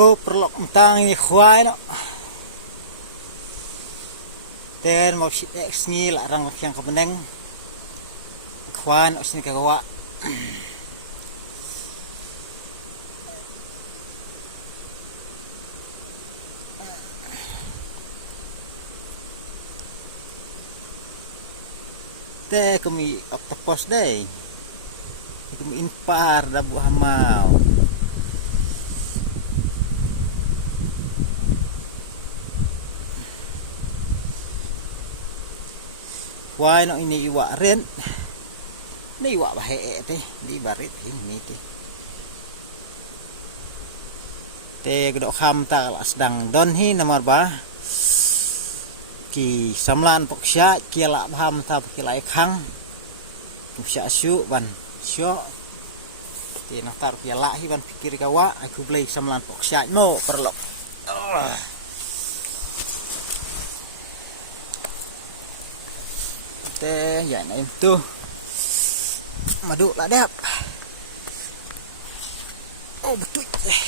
Oh, perlok mentang ini kuai no. Dan mau si X ni larang yang kebeneng. Kuan sini kagawa. Teh kami octopus deh. Kami impar dah buah mau. Kuai no ini iwak ren. Ini iwak bahe teh, di barit ini teh. Teh gedok ham ta sedang don hi nomor ba. Ki samlan pok sya ki la ham ta ki lai khang. Sya syu ban syo. Teh nak tar ki la hi ban pikir kawa aku beli samlan pok sya mo perlok. Teh ya này tu madu là đẹp. Oh betul deh.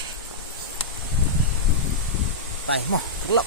Tay mo lọc.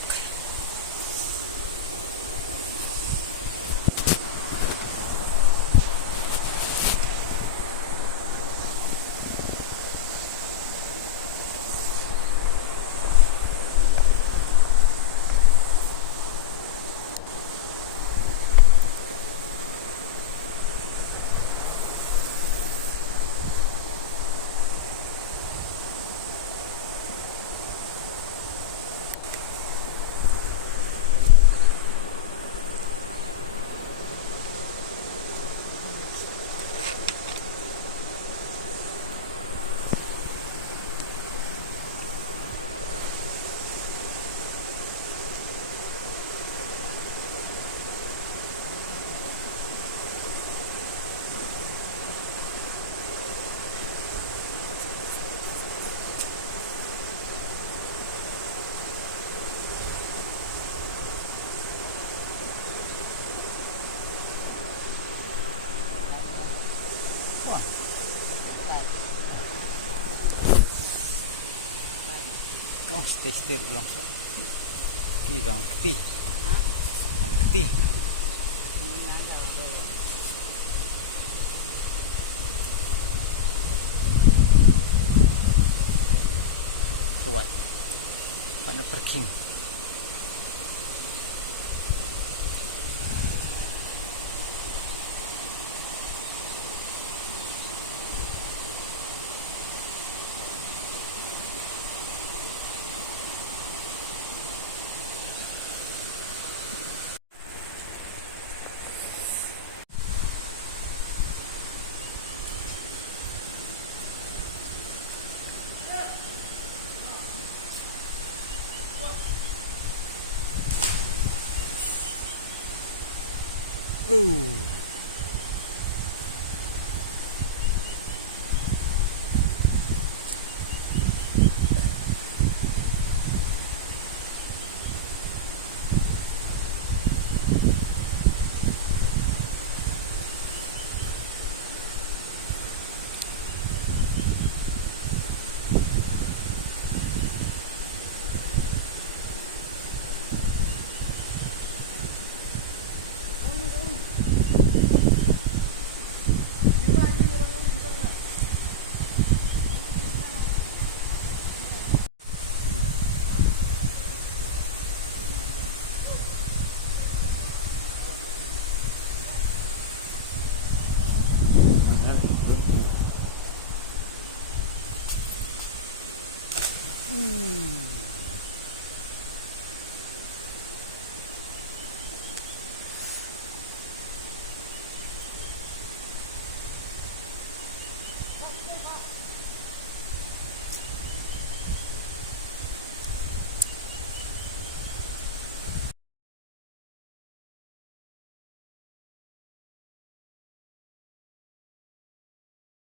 Stay still.